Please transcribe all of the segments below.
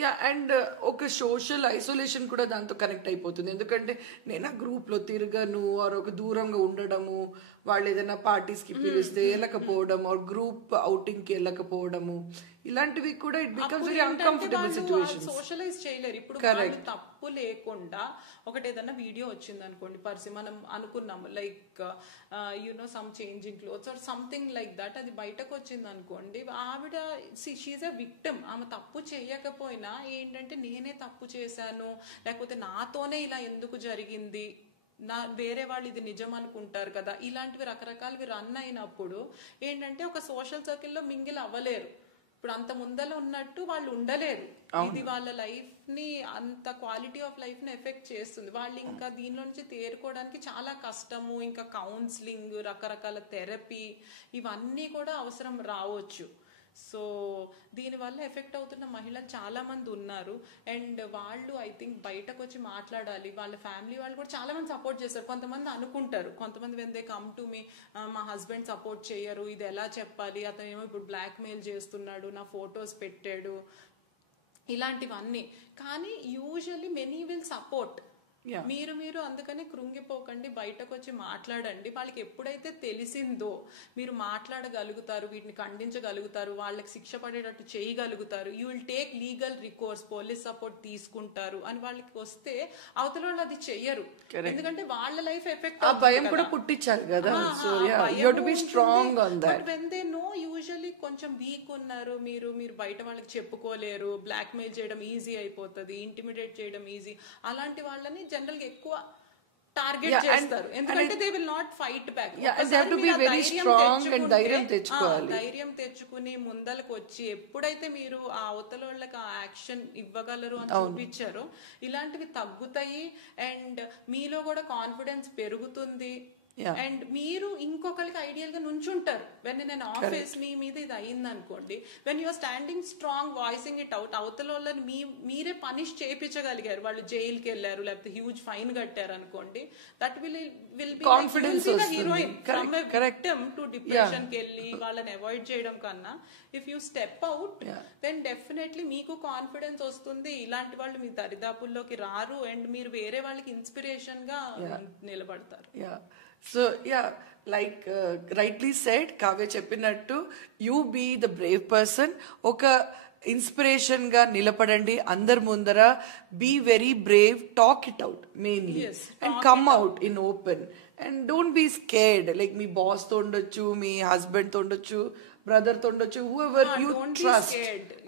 Yeah and ఒక social isolation కూడా దాంతో కనెక్ట్ అయిపోతుంది. ఎందుకంటే నేను ఆ గ్రూప్లో తిరగను ఆర్ ఒక దూరంగా ఉండడము, వాళ్ళు ఏదైనా పార్టీస్కి పిలిస్తే వెళ్ళకపోవడం ఆర్ గ్రూప్ అవుటింగ్కి వెళ్ళకపోవడము, ఇలాంటివి కూడా it becomes very uncomfortable situation. Socialise చేయలేరు. ఇప్పుడు వాళ్ళు తప్పు లేకుండా ఒకటి ఏదైనా వీడియో వచ్చింది అనుకోండి, మనం అనుకున్నాము like some changing clothes or something like that, అది బయటకు వచ్చింది అనుకోండి, ఆవిడ షీఈ్ అ విక్టిమ్. ఆమె తప్పు చేయకపోయినా ఏంటంటే నేనే తప్పు చేశాను, లేకపోతే నాతోనే ఇలా ఎందుకు జరిగింది, వేరే వాళ్ళు ఇది నిజం అనుకుంటారు కదా, ఇలాంటివి రకరకాలవి రన్ అయినప్పుడు ఏంటంటే ఒక సోషల్ సర్కిల్లో మింగిల్ అవ్వలేరు. ఇప్పుడు అంత ముందర ఉన్నట్టు వాళ్ళు ఉండలేరు. ఇది వాళ్ళ లైఫ్ ని, అంత క్వాలిటీ ఆఫ్ లైఫ్ ని ఎఫెక్ట్ చేస్తుంది. వాళ్ళు ఇంకా దీనిలో నుంచి తేరుకోవడానికి చాలా కష్టము. ఇంకా కౌన్సిలింగ్, రకరకాల థెరపీ, ఇవన్నీ కూడా అవసరం రావచ్చు. సో దీనివల్ల ఎఫెక్ట్ అవుతున్న మహిళలు చాలా మంది ఉన్నారు. అండ్ వాళ్ళు ఐ థింక్ బయటకు వచ్చి మాట్లాడాలి. వాళ్ళ ఫ్యామిలీ వాళ్ళు కూడా చాలా మంది సపోర్ట్ చేస్తారు. కొంతమంది అనుకుంటారు, కొంతమంది when they come to me, మా హస్బెండ్ సపోర్ట్ చేయరు, ఇది ఎలా చెప్పాలి, అతను ఏమో ఇప్పుడు బ్లాక్ మెయిల్ చేస్తున్నాడు, నా ఫొటోస్ పెట్టాడు, ఇలాంటివన్నీ. కానీ యూజువల్లీ మెనీ విల్ సపోర్ట్. మీరు అందుకని కృంగిపోకండి, బయటకు వచ్చి మాట్లాడండి. వాళ్ళకి ఎప్పుడైతే తెలిసిందో మీరు మాట్లాడగలుగుతారు, వీటిని ఖండించగలుగుతారు, వాళ్ళకి శిక్ష పడేటట్టు చేయగలుగుతారు, you will take legal recourse, police support తీసుకుంటారు అని వాళ్ళకి వస్తే అవతల వాళ్ళు అది చెయ్యరు. ఎందుకంటే వాళ్ళ లైఫ్ ఎఫెక్ట్, భయం కూడా పుట్టించాలి కదా. వెన్ దే నో యూజువల్లీ కొంచెం వీక్ ఉన్నారు, మీరు బయట వాళ్ళకి చెప్పుకోలేరు, బ్లాక్ మెయిల్ చేయడం ఈజీ అయిపోతుంది, ఇంటిమిడేట్ చేయడం ఈజీ, అలాంటి వాళ్ళని జనరల్ గా ఎక్కువ టార్గెట్ చేస్తారు. ఎందుకంటే they will not fight back. ధైర్యం తెచ్చుకుని ముందలకు వచ్చి ఎప్పుడైతే మీరు ఆ అవతల వాళ్ళకి ఆ యాక్షన్ ఇవ్వగలరు అని చూపించారో ఇలాంటివి తగ్గుతాయి. అండ్ మీలో కూడా కాన్ఫిడెన్స్ పెరుగుతుంది. అండ్ మీరు ఇంకొకరికి ఐడియల్ గా నుంచుంటారు. వెన్ నేను ఆఫీస్ మీ మీద ఇది అయింది అనుకోండి, when you're standing strong, voicing it out, అవతల వాళ్ళని మీరే పనిష్ చేయించగలిగారు, వాళ్ళు జైలుకి వెళ్ళారు లేకపోతే హ్యూజ్ ఫైన్ కట్టారు అనుకోండి, that will be confidence. Heroine from a victim to depression కి వెళ్ళి వాళ్ళని అవాయిడ్ చేయడం కన్నా if you step out then definitely మీకు కాన్ఫిడెన్స్ వస్తుంది. ఇలాంటి వాళ్ళు మీ దరిదాపుల్లోకి రారు అండ్ మీరు వేరే వాళ్ళకి ఇన్స్పిరేషన్ గా నిలబడతారు. So like rightly said, Kavya చెప్పినట్టు you be the brave person. ఒక ఇన్స్పిరేషన్ గా నిలబడండి అందరి ముందర. Be very brave, talk it out mainly and come out in open and don't be scared. Like మీ బాస్ తో ఉండొచ్చు, మీ హస్బెండ్ తో ఉండొచ్చు, బ్రదర్ తో ఉండొచ్చు, whoever you trust.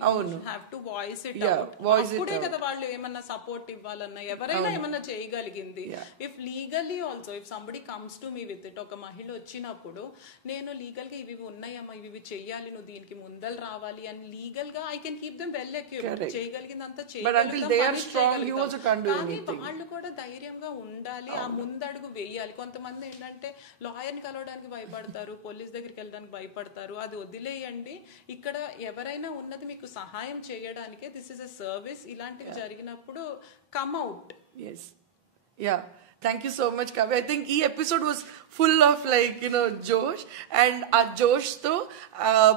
అవును, have to voice it out. అప్పుడే కదా వాళ్ళు ఏమన్నా సపోర్ట్ ఇవ్వాలన్నా ఎవరైనా ఏమన్నా చేయగలిగింది. If legally also if somebody comes to me with it, ఒక మహిళ వచ్చినప్పుడు నేను లీగల్ గా ఇవి ఉన్నాయమ్మా, ఇవి చెయ్యాలి, నువ్వు దీనికి ముందలు రావాలి అని లీగల్ గా I can keep them well equipped. చేయగలిగింది అంతా చేయగలుగుతాం. కానీ వాళ్ళు కూడా ధైర్యంగా ఉండాలి, ఆ ముందడుగు వేయాలి. కొంతమంది ఏంటంటే లాయర్ని కలవడానికి భయపడతారు, పోలీస్ దగ్గరికి వెళ్ళడానికి భయపడతారు. అది వదిలేయండి. ఇక్కడ ఎవరైనా ఉన్నది మీకు సహాయం చేయడానికే. This is a service. ఇలాంటివి జరిగినప్పుడు come out. Thank you so much, Kavya. I think ఈ episode was full of Josh, and our Josh though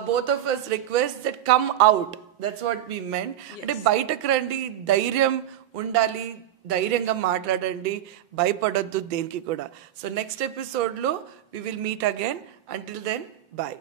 both of us request that come out. That's what we meant. అంటే బయటకు రండి, ధైర్యం ఉండాలి, ధైర్యంగా మాట్లాడండి, భయపడొద్దు దేనికి కూడా. సో నెక్స్ట్ ఎపిసోడ్ లో we will meet again. Until then, bye.